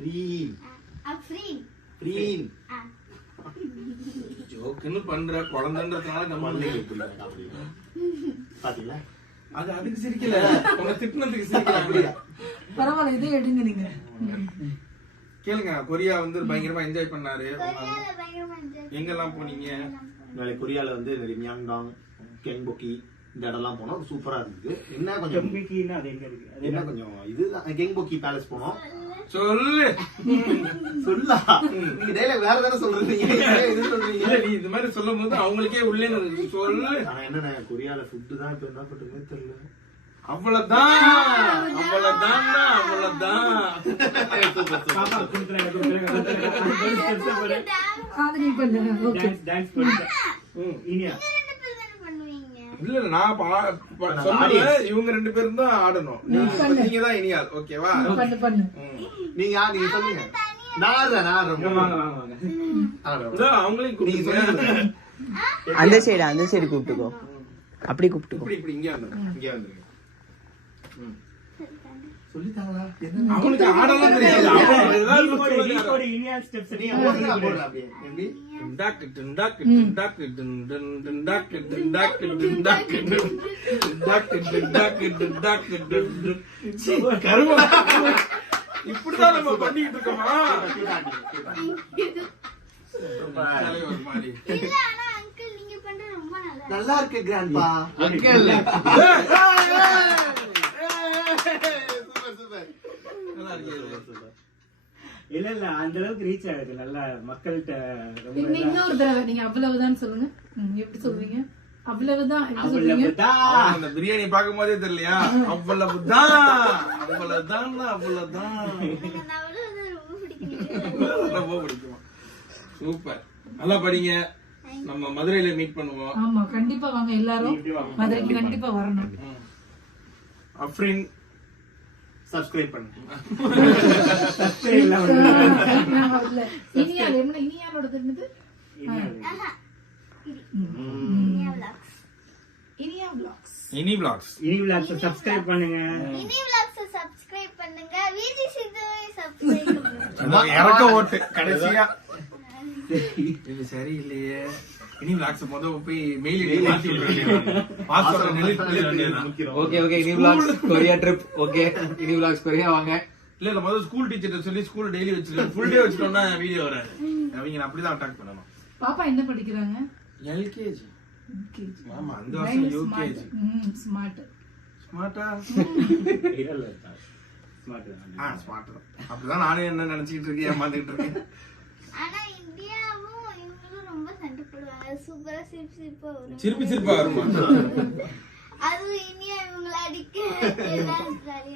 ஃப்ரீன் ஜோக்குன்னு பண்ற குழந்தைன்றதுனால நம்ம பாத்தீங்களா? அது அதுக்கு சிரிக்கல, உங்க திட்டினதுக்கு சிரிக்கல. பரவாயில்ல, இதே எடுங்க நீங்க. கேளுங்க, கொரியா வந்து பயங்கரமா என்ஜாய் பண்ணாரு. எங்கெல்லாம் போனீங்க? கொரியால வந்து மியாங்டாங், கெங்போக்கி இந்த இடம்லாம் போனோம். சூப்பரா இருந்தது. என்ன கொஞ்சம் என்ன கொஞ்சம் இதுதான் கெங்போக்கி பேலஸ் போனோம். சொல்லு சொல்லா நீங்க டேலாக் வேற தானே சொல்றீங்க. இது சொல்றீங்க நீ இந்த மாதிரி சொல்லும் போது அவங்களுக்கே உள்ளே சொல்லு. ஆனா என்ன கொரியால ஃபுட் தான் இப்ப என்ன பண்றதுன்னு தெரியல. அவ்வளவுதான் அவ்வளவுதான் அவ்வளவுதான். இல்ல நான் சொன்னல, இவங்க 2 பேரும் தான் ஆடணும். நீங்க தான் இனியால். ஓகேவா? நீங்க நீங்க சொல்லுங்க. அவங்களையும் அந்த சைடு கூப்பிட்டுக்கோ. அப்படி கூப்பிட்டுக்கோ. இப்படி இங்க வந்துருங்க. சொல்லிட்டாங்களா? அவங்களுக்கு ஆடலாம் தெரியாது. இப்படிதான் நம்ம பண்ணிட்டு இருக்கோமா? நல்லா இருக்கு கிராண்ட்பா. இல்ல அந்த அளவுக்கு ரீச் ஆகுது. நல்லா மக்கள்கிட்ட இன்னொரு தடவை நீங்க அவ்வளவுதான் சொல்லுங்க. எப்படி சொல்லுவீங்க? அவ்வளவுதான் அந்த பிரியாணி பார்க்கும் போதே தெரியலையா? அவ்வளவுதான் அவ்வளவுதான் அவ்வளவுதான். ரொம்ப பிடிக்குமா? சூப்பர். நல்லா படிங்க. நம்ம மதுரையில மீட் பண்ணுவோம். ஆமா, கண்டிப்பா வாங்க. எல்லாரும் மதுரைக்கு கண்டிப்பா வரணும். அஃப்ரின் சப்ஸ்கிரைப் பண்ணுங்க. இனியாலோட இனி விளாக்ஸ் சப்ஸ்கிரைப் பண்ணுங்க. இறக்க ஓட்டு கடைசியா. இது சரியில்லையே. இனி விளாக்ஸ் முதல்ல போய் மெயில் ஐடி மாத்தி விட்டுறேன். பாஸ்வேர்ட் டெலீட் பண்ணிடுறேன். ஓகே இனி விளாக்ஸ் கொரியா ட்ரிப். ஓகே இனி விளாக்ஸ் கொரியா வாங்க. இல்ல முதல்ல ஸ்கூல் டீச்சர்ட்ட சொல்லி ஸ்கூல் டெய்லி வச்சிருக்கேன். ஃபுல் டே வச்சிட்டோம்னா வீடியோ வராது. அவங்க அப்படிதான் அட்டாக் பண்ணணும். பாப்பா என்ன படிக்கிறாங்க? எல்கேஜி. ஆமா, அந்த வருஷம் யூகேஜி. ஸ்மார்ட். ஸ்மார்ட்டா? இல்ல ஸ்மார்ட். ஸ்மார்ட். அப்படிதான் நானே என்ன நினைச்சிட்டு இருக்கேன், ஏமாந்துட்டு இருக்கேன். ஆனா இந்தியாவும் இவங்களும் ரொம்ப சண்டை போடுவாங்க. சூப்பரா சிரிப்பா வருமா? அது இனியா இவங்கள அடிக்க,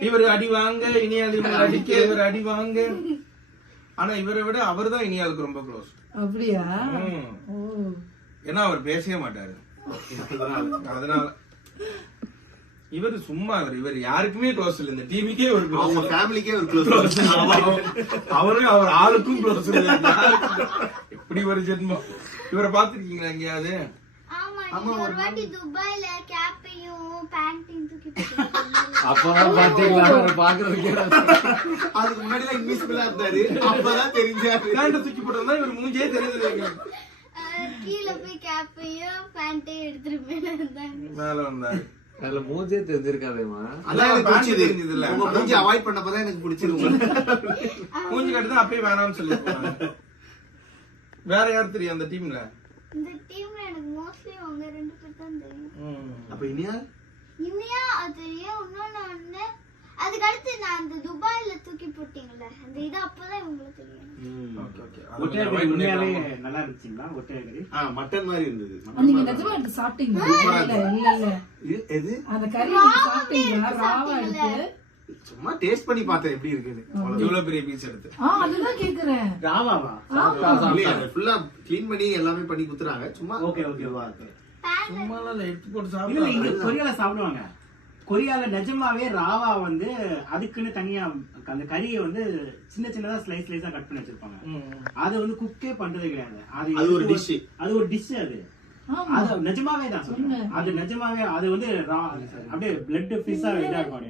இவரு அடி வாங்க, இனியால் இவங்க அடிக்க, இவர் அடி வாங்க. ஆனா இவரை விட அவரு தான் இனியாளுக்கு ரொம்ப க்ளோஸ். அப்படியா? ஏன்னா அவர் பேசவே மாட்டாரு. அதனால இவர் சும்மா இவர் யாருக்குமே க்ளோஸ் இல்ல. இந்த டிவிக்கே ஒரு க்ளோஸ், ஃபேமிலிக்கே ஒரு க்ளோஸ். அவரும் அவர் ஆளுக்கும் க்ளோஸ் இல்ல. எப்படி ஒரு ஜென்மம். இவரை பாத்துருக்கீங்களா எங்கேயாவது? ஆமா, ஒரு வாட்டி துபாய்ல கேப்பையும் பேண்ட்டையும் தூக்கி போட்டாங்க. அப்பதான் பாத்தீங்களா? பாக்குறதுக்கு அதுக்கு முன்னாடி தான் இன்விசிபிளா இருந்தாரு. அப்பதான் தெரிஞ்சாரு. பேண்ட தூக்கி போட்டா இவர் மூஞ்சே தெரியுது. கீழ போய் கேப்பையும் பேண்ட்டையும் எடுத்துட்டு மேல வந்தாரு. அதுல மூஞ்சே தெரிஞ்சிருக்காதேமா. அதான் எனக்கு பிடிச்சது. உங்க மூஞ்சி அவாய்ட் பண்ணப்பதான் எனக்கு பிடிச்சிருக்கு. மூஞ்சி கட்டுதான் அப்பயே வேணாம்னு சொல்லி. வேற யார் தெரியும் அந்த டீம்ல? இந்த டீம்ல எனக்கு மோஸ்ட்லி அவங்க 2 பேர் தான் தெரியும். அப்ப இனியா அது தெரியும். இன்னொன்னு அதுக்கு அடுத்து நான் அந்த துபாயில தூக்கி போட்டீங்கல்ல, அந்த இது அப்பதான் இவங்களுக்கு தெரியும். உண்மையாவே நல்லா இருந்துச்சுங்களா? ஒட்டையகரி மட்டன் மாதிரி இருந்தது. நீங்க நிஜமா எடுத்து சாப்பிட்டீங்களா? இல்ல எது அந்த கறி சாப்பிட்டீங்களா? ராவா எடுத்து சும்மா டேஸ்ட் பண்ணி பார்த்தேன் எப்படி இருக்குன்னு. இவ்வளவு பெரிய பீஸ் எடுத்து. அதுதான் கேக்குறேன். ராவாவா? ஃபுல்லா க்ளீன் பண்ணி எல்லாமே பண்ணி குத்துறாங்க. சும்மா ஓகே ஓகேவா இருக்கு. சும்மா எடுத்து போட்டு இல்ல சாப்பிடுவாங்க. இங்க கொரியால சாப்பிடுவாங்க. கொரியால நிஜமாவே ராவா வந்து அதுக்குன்னு தனியா அந்த கறியை வந்து சின்ன சின்னதா ஸ்லைஸ் ஸ்லைஸா கட் பண்ணி வச்சிருப்பாங்க. அது வந்து குக்கே பண்றது கிடையாது. அது ஒரு டிஷ். அது ஒரு டிஷ். அது நிஜமாவே தான் சொல்றேன். அது நிஜமாவே அது வந்து அப்படியே பிளட் ஃபிஷ்ஷா இதா இருக்கும்.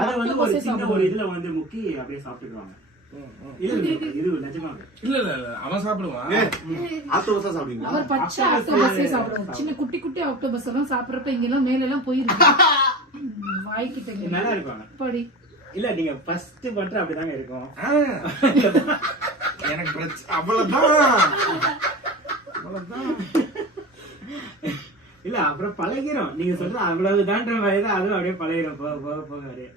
அதை வந்து ஒரு சின்ன ஒரு இதுல வந்து முக்கி அப்படியே சாப்பிட்டுக்குவாங்க. இது நிஜமாவே இல்ல அவன் சாப்பிடுவான். ஆக்டோபஸா சாப்பிடுவீங்களா? அவர் பச்சை ஆக்டோபஸே சாப்பிடுவோம். சின்ன குட்டி குட்டி ஆக்டோபஸ் எல்லாம் சாப்பிடறப்ப இங்க எல்லாம் மேல எல்லாம் போயிருக்கு வாய்க்கிட்ட. நல்லா இருப்பாங்க. படி இல்ல நீங்க ஃபர்ஸ்ட் பண்ற அப்படிதாங்க இருக்கும். எனக்கு பிரச்சனை அவ்வளவுதான். இல்ல அப்புறம் பழகிரும். நீங்க சொல்ற அவ்வளவுதான்ற மாதிரி தான் அதுவும் அப்படியே பழகிரும். போக போக போக அப்படியே.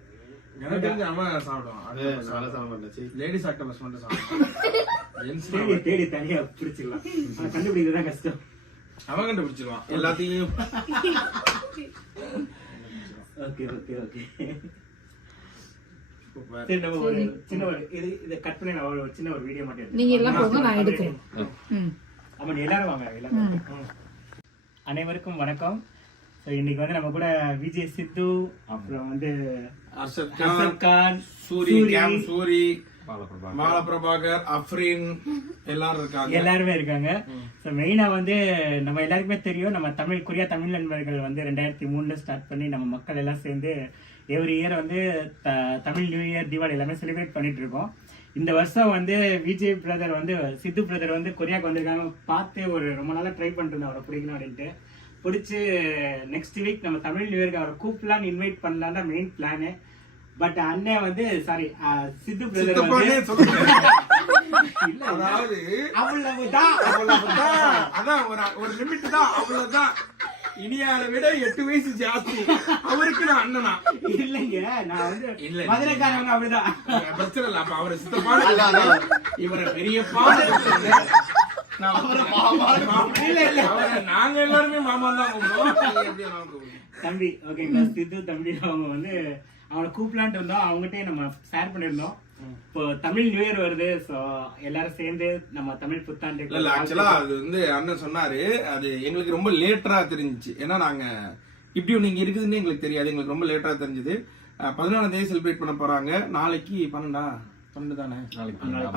எனக்கு தெரிஞ்சு அவன் சாப்பிடுவான். அது நல்லா சாப்பிட மாட்டேன். லேடிஸ் ஆக்டோபஸ் மட்டும் சாப்பிடுவான். தேடி தேடி தனியா பிடிச்சிடலாம். ஆனா கண்டுபிடிக்கிறதுதான் கஷ்டம். அவன் கண்டுபிடிச்சிருவான் எல்லாத்தையும். Okay okay okay. சரி நம்ம ஒரு சின்ன ஒரு இது கட் பண்ணி நான் ஒரு சின்ன ஒரு வீடியோ மட்டும் நீங்க எல்லாம் போங்க, நான் எடுக்கிறேன். ஆமா எல்லாரும் வாங்க எல்லாரும். அனைவருக்கும் வணக்கம். இன்னைக்கு வந்து நம்ம கூட விஜய் சித்து, அப்புறம் வந்து அர்ஷத் கான், சூரி, மாலபிரபாகர், அஃப்ரின் எல்லாருமே இருக்காங்க. மெயினா வந்து நம்ம எல்லாருக்குமே தெரியும், நம்ம கொரியா தமிழ் நண்பர்கள் வந்து 2003 ஸ்டார்ட் பண்ணி நம்ம மக்கள் எல்லாம் சேர்ந்து எவ்ரி இயர் வந்து தமிழ் நியூ இயர், தீபாவளி எல்லாமே செலிப்ரேட் பண்ணிட்டு இருக்கோம். இந்த வருஷம் வந்து விஜய் பிரதர் வந்து சித்து பிரதர் வந்து கொரியாவுக்கு வந்திருக்காங்க. பார்த்து ஒரு ரொம்ப நாளா ட்ரை பண்ணிட்டு இருந்தோம் அவரை பிடிக்கணும் அப்படின்ட்டு. பிடிச்சி நெக்ஸ்ட் வீக் நம்ம தமிழ் நியூ இயருக்கு அவரை கூப்பிடலான்னு இன்வைட் பண்ணலாம் தான் மெயின் பிளானு. பட் அண்ணன் வந்து சாரி சித்து பிரதர் வந்து அதாவது அவ்வளவுதான் அதான் ஒரு லிமிட் தான், அவ்வளவுதான். இனியால விட 8 வயசு ஜாஸ்தி. அவருக்கு நான் அண்ணனா இல்லைங்க, நான் வந்து மதுரைக்காரங்க அப்படிதான். பிரச்சனை இல்ல. அப்ப அவரை சித்தப்பான இவரை பெரியப்பா, நாங்க எல்லாருமே மாமா தான் கூப்பிடுவோம். தம்பி ஓகேங்களா, சித்து தம்பி அவங்க வந்து அவனை கூப்பிடலான்ட்டு இருந்தோம். அவங்ககிட்டயே நம்ம ஷேர் பண்ணிருந்தோம். இப்போ தமிழ் நியூ இயர் வருது, சோ எல்லாரும் சேர்ந்து நம்ம தமிழ் புத்தாண்டு. இல்ல ஆக்சுவலா அது வந்து அண்ணன் சொன்னாரு, அது எங்களுக்கு ரொம்ப லேட்டரா தெரிஞ்சிச்சு. ஏன்னா நாங்க இப்படி நீங்க இருக்குதுன்னு எங்களுக்கு தெரியாது. எங்களுக்கு ரொம்ப லேட்டரா தெரிஞ்சது. 14ஆம் தேதி செலிப்ரேட் பண்ண போறாங்க. நாளைக்கு 12 தானே?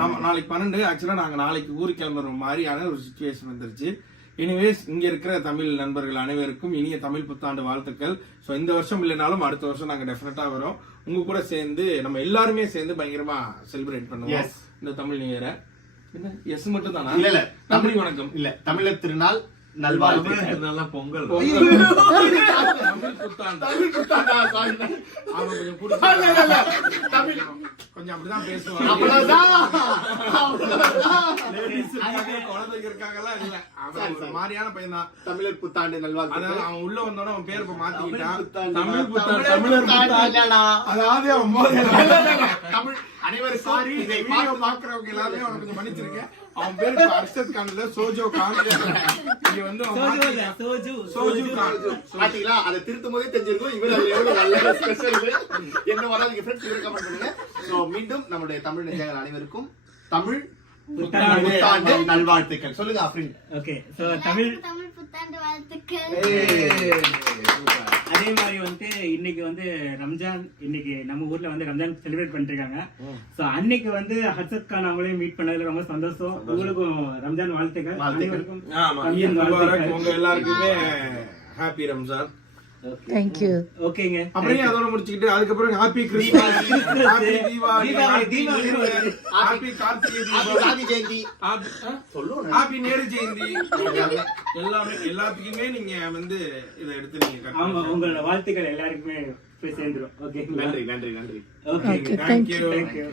ஆமா நாளைக்கு 12. ஆக்சுவலா நாங்க நாளைக்கு ஊருக்கு கிளம்புற மாதிரியான ஒரு சிச்சுவேஷன் வந்துருச்சு. எனிவேஸ் இங்க இருக்கிற தமிழ் நண்பர்கள் அனைவருக்கும் இனிய தமிழ் புத்தாண்டு வாழ்த்துக்கள். சோ இந்த வருஷம் இல்லைனாலும் அடுத்த வருஷம் நாங்க டெஃபினட்டா வரோம். உங்க கூட சேர்ந்து நம்ம எல்லாருமே சேர்ந்து பயங்கரமா செலிப்ரேட் பண்ணுவோம் இந்த தமிழ் நியூ இயரை. எஸ் மட்டும் தானா? இல்ல தமிழ் வணக்கம் இல்ல, தமிழர் திருநாள் நல்வாழ்த்துக்கள். நல்லா பொங்கல் தமிழ் புத்தாண்டு. அவன் கொஞ்சம் தமிழ் கொஞ்சம் அப்படிதான் பேசுவான். குழந்தைங்க இருக்காங்களா? இல்ல அவன் ஒரு மாதிரியான பையன் தான். தமிழர் புத்தாண்டு நல்வாழ்த்துக்கள். அவன் உள்ள வந்தோட அவன் பேர் இப்ப மாத்திக்கிட்டான். தமிழ் புத்தாண்டு. தமிழர் புத்தாண்டு. அதாவது அவன் தமிழ் அனைவரும் சாரி, இந்த வீடியோ பாக்குறவங்க எல்லாரையும் அவன் கொஞ்சம் மன்னிச்சிருக்கேன். அவன் பேரு அர்ஷத் கான் இல்ல, சோஜோ கான். இங்க வந்து சோஜு கான். பாத்தீங்களா, அதை திருத்தும் போதே தெரிஞ்சிருக்கும் இவர் எவ்வளவு நல்ல ஸ்பெஷல். என்ன வராது ஃப்ரெண்ட்ஸ், இவர் கமெண்ட் பண்ணுங்க. சோ மீண்டும் நம்முடைய தமிழ் நெஞ்சங்கள் அனைவருக்கும் தமிழ் புத்தாண்டு நல்வாழ்த்துக்கள். சொல்லுங்க அப்ரின். ஓகே, சோ தமிழ் புத்தாண்டு வாழ்த்துக்கள். அதே மாதிரி வந்து இன்னைக்கு வந்து ரம்ஜான், இன்னைக்கு நம்ம ஊர்ல வந்து ரம்ஜான் செலிப்ரேட் பண்ணிட்டு இருக்காங்க. சோ அன்னைக்கு வந்து ஹர்ஷத் கான் அவங்களையும் மீட் பண்ணதுல ரொம்ப சந்தோஷம். உங்களுக்கும் ரம்ஜான் வாழ்த்துக்கள். அனைவருக்கும் உங்க எல்லாருக்குமே ஹாப்பி ரம்ஜான். Thank you. ஓகேங்க, அப்படியே அதோட முடிச்சுக்கிட்டு அதுக்கப்புறம் happy Christmas, happy Deepavali, happy Karthigai Deepam, Gandhi Jayanthi, happy Nehru Jayanthi, எல்லாமே எல்லாத்துக்குமே நீங்க வந்து இதை எடுத்து நீங்க உங்களோட வாழ்த்துக்கள் எல்லாருக்குமே போய் சேர்ந்துரும். ஓகே, நன்றி நன்றி நன்றி. Okay, thank you.